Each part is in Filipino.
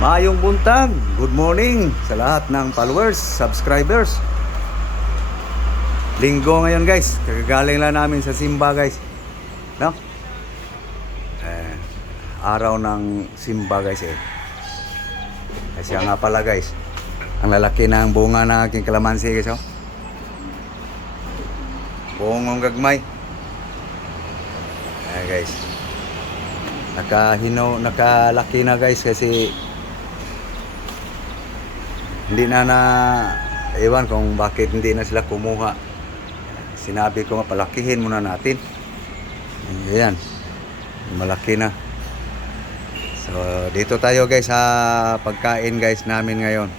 Maayong buntag, good morning sa lahat ng followers, subscribers. Linggo ngayon guys, kagagaling lang namin sa simba guys. No? Araw ng simba guys eh. Kasi nga pala guys, ang lalaki ng bunga ng aking kalamansi guys oh. Bungong gagmay. Guys. Nakalaki na guys kasi hindi na ewan kung bakit hindi na sila kumuha. Sinabi ko nga palakihin muna natin. Ayan. Malaki na. So dito tayo guys sa pagkain guys namin ngayon.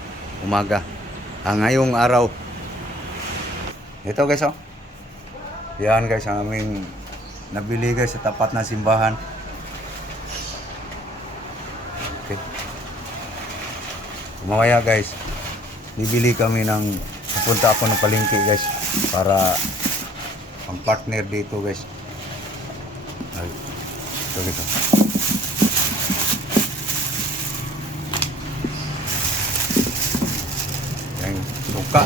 Umaga. Ngayong araw. Ito guys oh. Yan guys ang aming nabili guys sa tapat na simbahan. Okay. Mamaya guys, bibili kami pupunta ako ng palengke guys para ang partner dito guys. Ito guys. Yang suka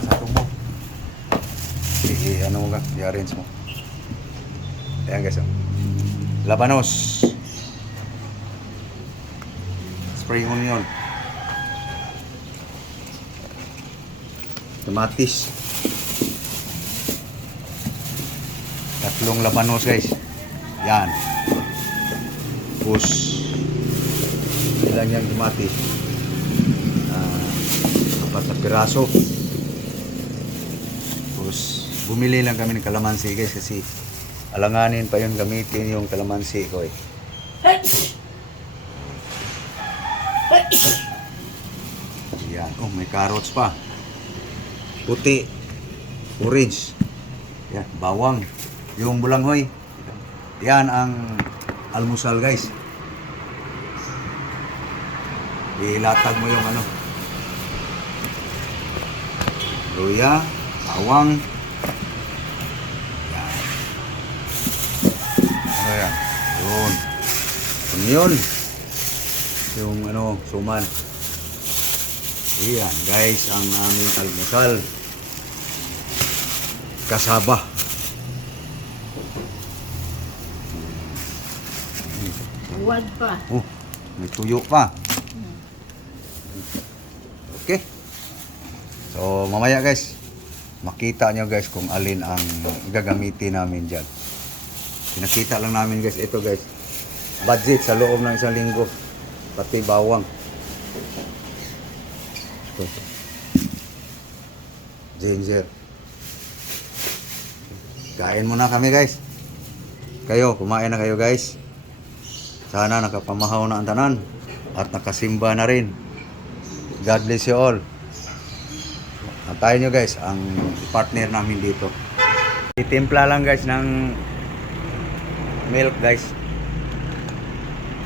sa tubo. Ano mo ka, i-arrange mo. Ayan guys, labanos, spring onion, kamatis, tatlong labanos guys. Yan. Tapos ilang yung kamatis, 4 na piraso. Tapos bumili lang kami ng kalamansi guys kasi alanganin pa yun gamitin yung kalamansi ko eh. Yan. Oh, may carrots pa. Puti. Orange. Yan. Bawang. Yung bulanghoy. Yan ang almusal guys. Ilatag mo yung luya, bawang. Ayan. Yun. Onion. Yung suman. Ayan guys ang aming almusal. Kasaba. Huwad pa. Oh, may tuyo pa. Okay. So mamaya guys, makita nyo guys kung alin ang gagamitin namin dyan. Pinakita lang namin guys, ito guys, budget sa loob ng 1 linggo, pati bawang. Ito. Ginger. Kain muna kami guys. Kayo, kumain na kayo guys. Sana nakapamahaw na ang tanan at nakasimba na rin. God bless you all. Antayin nyo guys ang partner namin dito. Itimpla lang guys ng milk guys.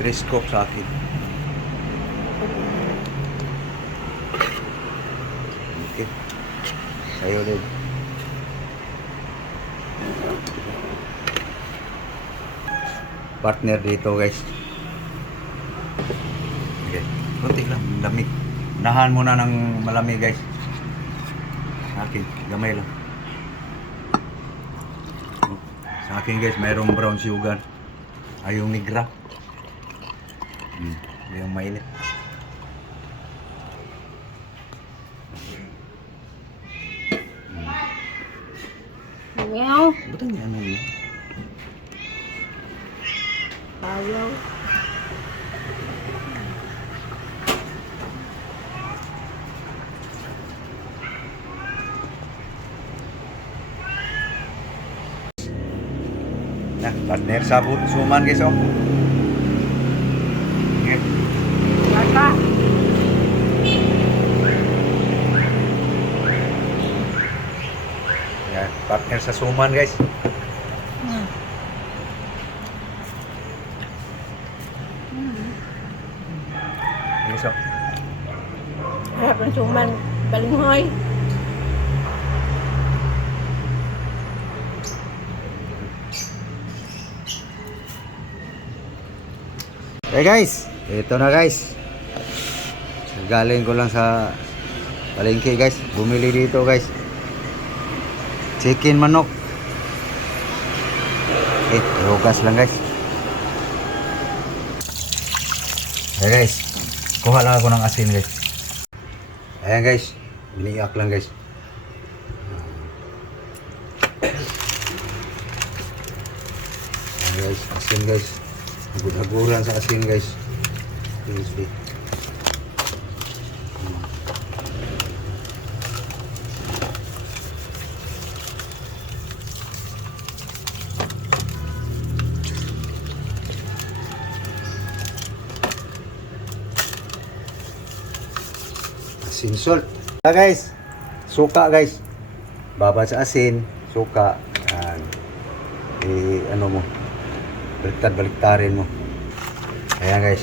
3 scoop sa akin. Okay. Sayo din. Partner dito guys. Okay. Kunti lang. Lamig. Nahan muna ng malamig guys. Sa akin. Gamay lang. Sa akin guys, mayroong brown sugar. Ay yung negra. Yung mainit. Ngayaw. Ba't ang yun? Ayaw. Nah, partner sabut suman guys oh. Ingat. Lata. Yan, partner sa suman guys. Guys oh. Harap ng suman. Balinghoy. Hey guys, Ito na guys. Galing ko lang sa palengke guys. Bumili dito guys. Chicken manok. Hugas lang guys. Ayan guys. Kuha lang ako ng asin guys. Ayan guys. Biniyak lang guys. Ayan guys. Asin guys. Hagod-haguran sa asin guys. Please. Asin salt. Guys, suka guys. Babad sa asin, suka. Yan. Ano mo? Baliktarin mo. Ayan guys.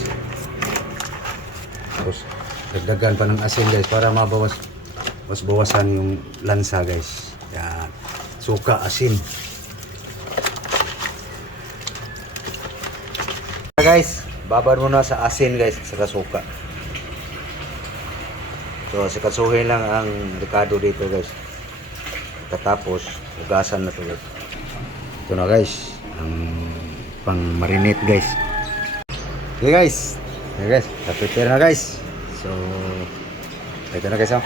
Tapos, dagdagan pa ng asin guys para bawasan yung lansa guys. Yan. Suka, asin. Guys, babad mo na sa asin guys, sa suka. So, sikasuhin lang ang ricado dito guys. Tapos, hugasan na ito guys. Ito na guys, ang pang marinate guys. Okay guys. Okay guys, prepare na guys. So, ito na guys oh.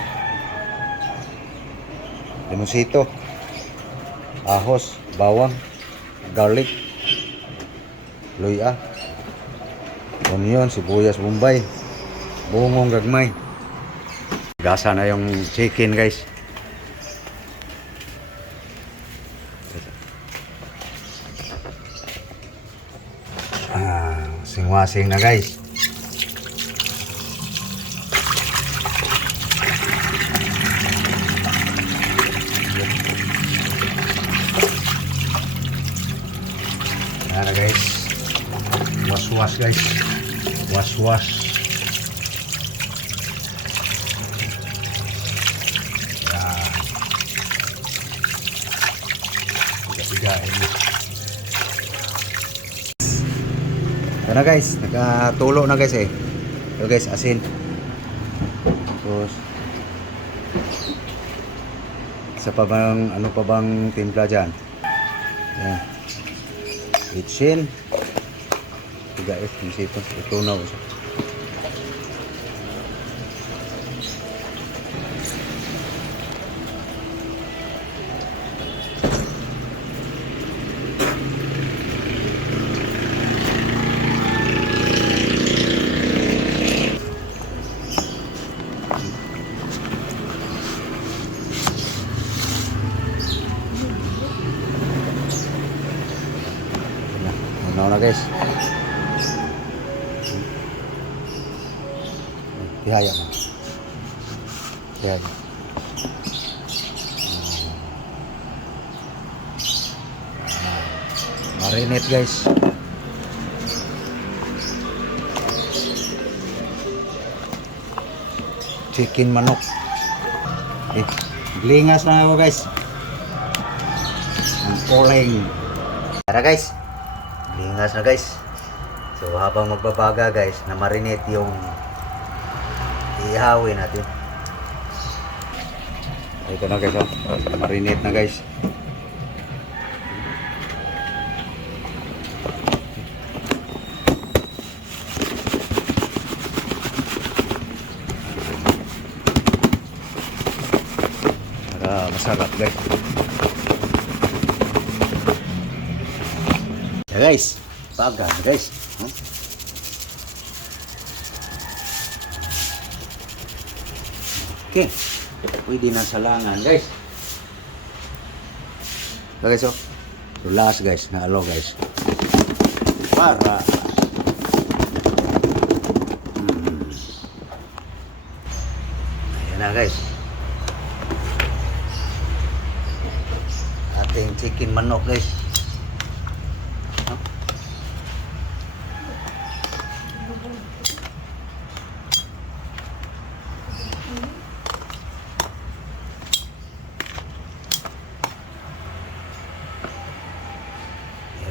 Limusito, ahos, bawang, garlic, luya, onion, sibuyas, bombay, bungong gagmay. Gasa na yung chicken guys. Sing-wasing na guys. Ayan na guys. Was-was guys. Was-was. Ito na guys, nakatulo na guys eh. Ito guys, asin. Tapos isa pa bang, ano pa bang timpla dyan? Ayan. Itchin. Tiga eh, misito. Itunaw isa. Ano na guys. Tihaya na. Tihaya. Marinate guys. Chicken manok. Glingas na ako guys. Ang poleng. Tara guys. Lingas na guys. So habang magbabaga guys, na marinate yung ihawin natin. Ito na guys, oh. Marinate na guys. Para masarap guys. Guys, baga guys. Okay, pwede na salangan guys. Okay, so last guys, naalo guys. Para ayan na guys. Ating chicken manok guys.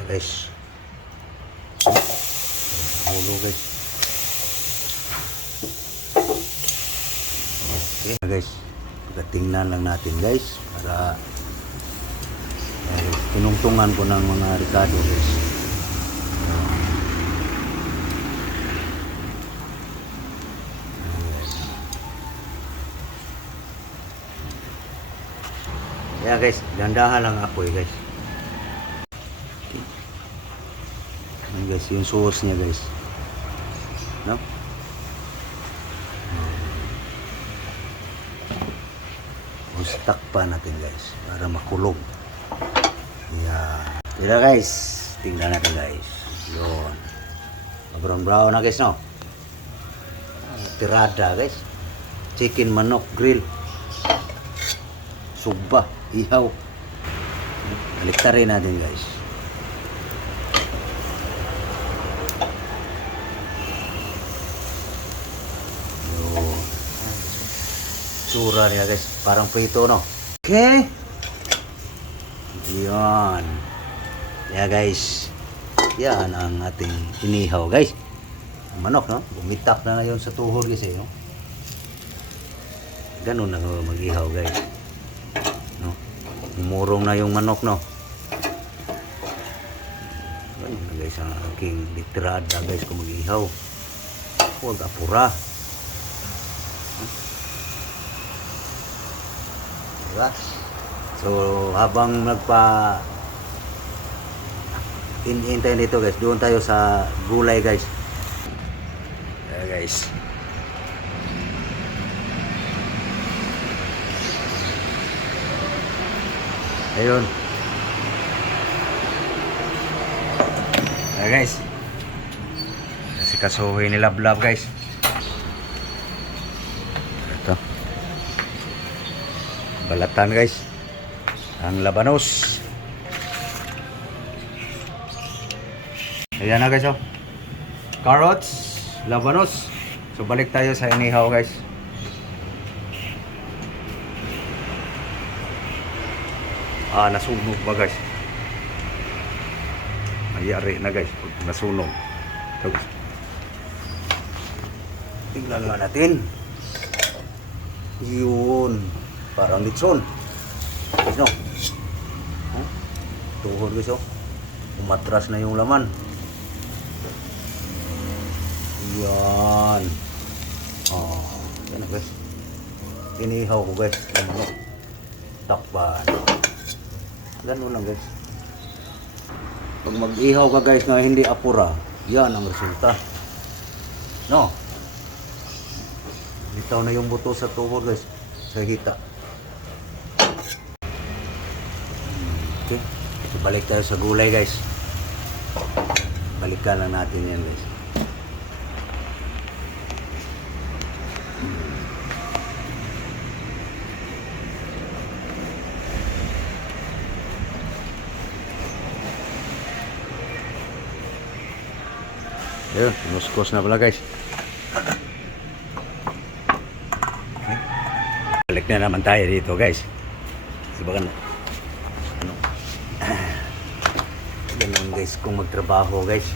Guys, ulo guys. Okay guys, pagkatingnan lang natin guys para tinungtungan ko ng mga Ricardo guys. Yeah guys, dandahan lang ako guys. Ayan guys, yung sauce niya guys. No? Ustak pa natin guys para makulog. Yeah. Tira guys, tingnan natin guys. Yun. Brown na guys no. Tirada guys. Chicken manok grill. Sugba, ihaw. Baliktarin natin guys. Yun. Tsura niya guys, parang prito no. Okay. Yan. Yeah guys. Yan ang ating inihaw guys. Manok no. Bumitak na ngayon sa tuhod guys eh. No? Ganun na mag-ihaw guys. No? Umurong na yung manok no. Ganun na guys ang aking litrada guys kung mag-ihaw. Huwag apura. Diba? So habang hintay nito guys, doon tayo sa gulay guys. Guys. Ayun. Guys. Si kasuhin ni Love guys. Ito. Balatan guys. Ang labanos. Ayan na guys oh. Carrots, labanos. So balik tayo sa inihaw guys. Nasunog ba guys? Mayari na guys pag nasunog. Ito guys. Tingnan nga natin. Yun. Parang litson. Guys no? Tuhod guys oh. Umatras na yung laman. Yan. Yan na guys. Inihaw ko guys. Takpan. Ganun lang guys. Pag mag-ihaw ka guys na hindi apura, yan ang resulta. No? Bitaw na yung buto sa tuhod guys. Sa hita. Okay. So, balik tayo sa gulay guys. Balikan lang natin yan guys. Ayun, muskos na pala guys. Okay. Balik na naman tayo dito guys. Kasi baka na ganun guys kung magtrabaho guys.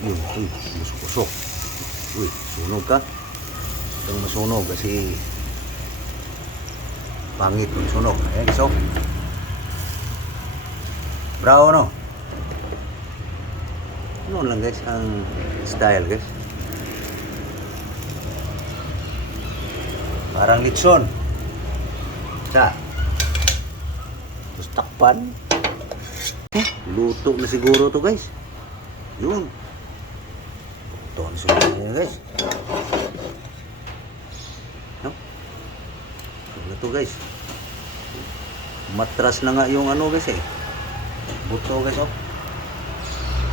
Uy, musok. Uy, sunog ka. Itong masunog kasi pangit kung sunog. Ayan guys oh. Bravo no? Ano lang guys ang style guys. Parang litson. Sa. Tapos takpan. Luto na siguro to guys. Yun. Ito na siguro niya guys. No? Ito guys. Matras na nga yung ano guys eh. Buto guys oh.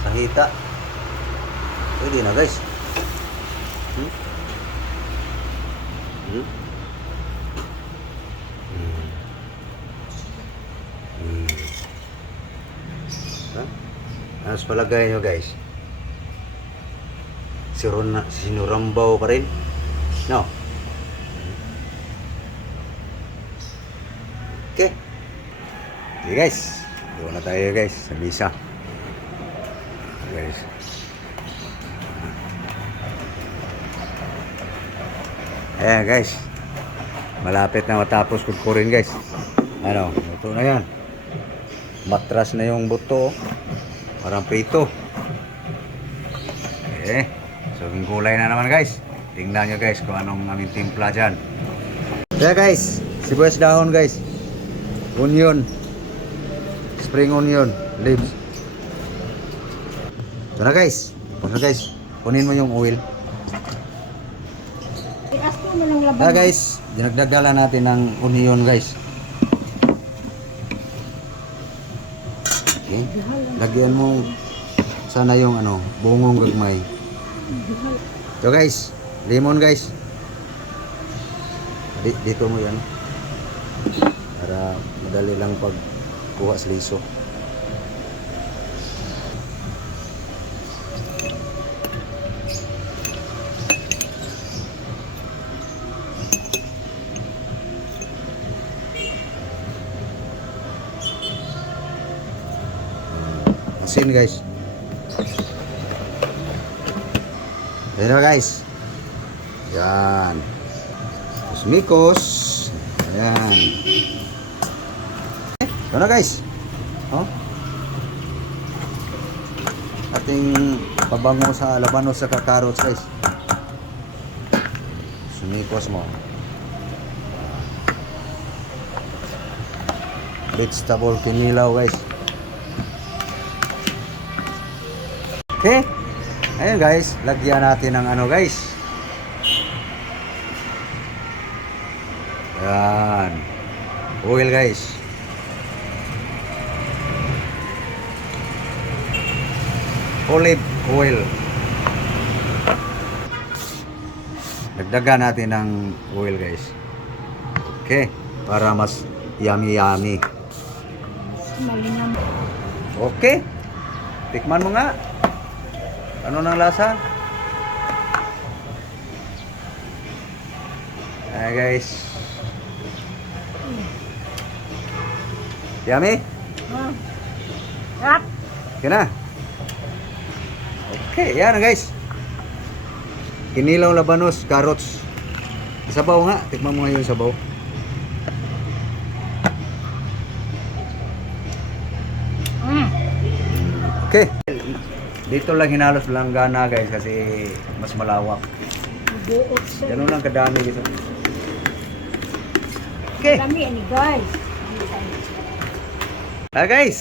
Sa hita. Pwede na guys. Ano sa palagay nyo guys? Sinurambaw pa rin? No? Okay. Okay guys. Doon na tayo guys sa misa. Guys. Ayan guys. Malapit na matapos kukurin guys. Ano, ito na yan. Matras na yung buto. Parang prito. Okay. So, yung gulay na naman guys. Tingnan nyo guys kung anong aming timpla dyan. Kaya guys, sibuyas dahon guys. Onion. Spring onion. Leaves. Ito na guys. Ito na guys. Kunin mo yung oil. Ikas ko mo ng laban. Kaya guys, dinagdagala natin ng onion guys. Okay. Lagyan mo sana yung ano, bungong gagmay. So guys, lemon guys. Dito mo yan. Para madali lang pagkuha sa liso. Asin guys. Ayan na guys. Yan. Tapos mikos. Ayan. Ito na guys. Oh. Ating pabango sa labanos sa carrots guys. Sumikos mo. Vegetable kinilaw guys. Okay. Ayun guys, lagyan natin ng ano guys. Yan. Oil guys. Olive oil. Dagdagan natin ng oil guys. Okay, para mas yummy. Malinam. Okay. Tikman mo nga. Ano nang lasa? Ayan guys. Yummy? Rap. Okay na. Okay, yan na guys. Kinilaw labanos, carrots. Sabaw nga. Tikman mo nga yung sabaw. Okay. Dito lang hinalos langgana guys kasi mas malawak. Buot sa. Ganun lang kadami dito. Okay. Kami ani guys. Guys.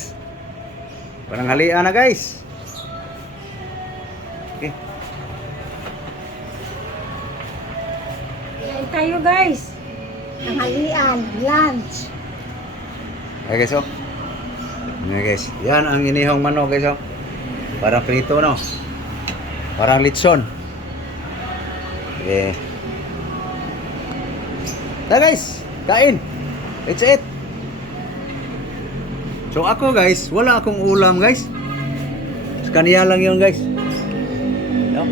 Pananghalian na guys. Okay. Kain tayo guys. Tanghalian, lunch. Okay guys oh. Yan guys. Yan ang inihong manok guys oh. Parang prito no. Parang litson. Okay. Na guys, kain. Let's eat. So ako guys, wala akong ulam guys. Kaniya lang yun guys. No?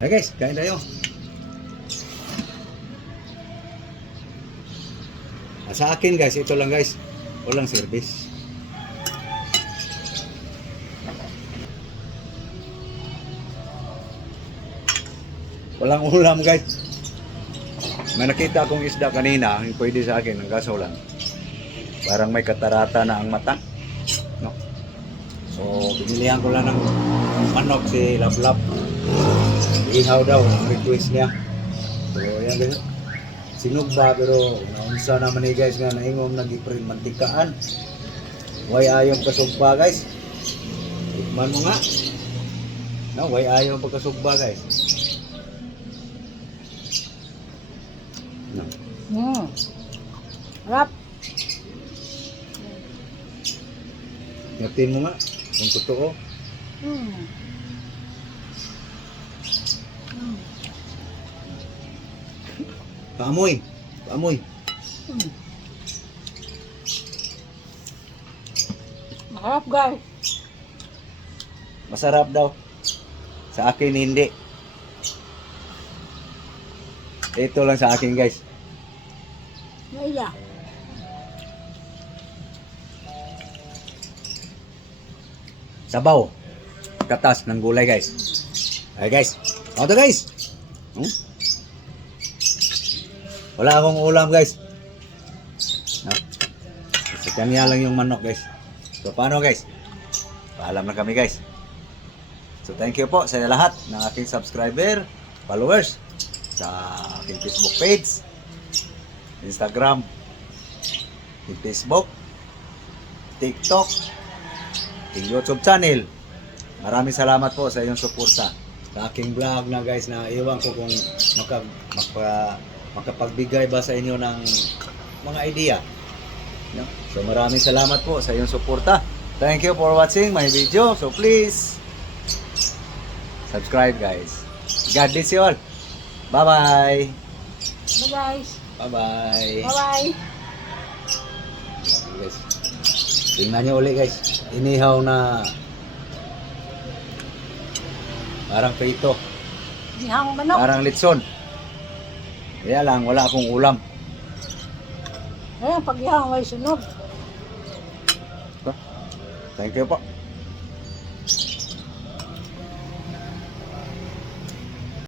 Okay guys, kain tayo. Sa akin guys, ito lang guys. Walang service. Walang ulam guys. May nakita akong isda kanina, yung pwede sa akin, ang kaso lang. Parang may katarata na ang mata. No? So, binilihan ko lang ng manok si Laplap. Ihaw daw, ang request niya. So, yan guys. Sinugba, pero naunsa naman ni guys nga naingom nag-iprint mantikaan. Way ayong kasugba guys. Tikman mo nga. No, way ayong pagkasugba guys. No. Rap. Yatin mo nga kung totoo. Paamoy. Paamoy. Masarap guys. Masarap daw. Sa akin hindi. Ito lang sa akin guys. Naiya. Sabaw. Katas ng gulay guys. Ay guys. Ito guys. Hmm? Wala akong ulam guys. No? Sa kanya lang yung manok guys. So paano guys? Paalam na kami guys. So thank you po sa lahat ng aking subscriber, followers sa aking Facebook page, Instagram, Facebook, TikTok, YouTube channel. Maraming salamat po sa iyong suporta sa aking vlog na guys, na iwan ko kung makapagbigay ba sa inyo ng mga idea. No? So maraming salamat po sa iyong suporta. Thank you for watching my video. So please subscribe guys. God bless you all. Bye-bye. Bye guys. Bye-bye. Bye-bye. Guys. Tingnan nyo ulit guys. Inihaw na parang prito. Dihang manok. Parang litson. Kaya lang, wala akong ulam. Ayan, pag ihang may sunog. Thank you po.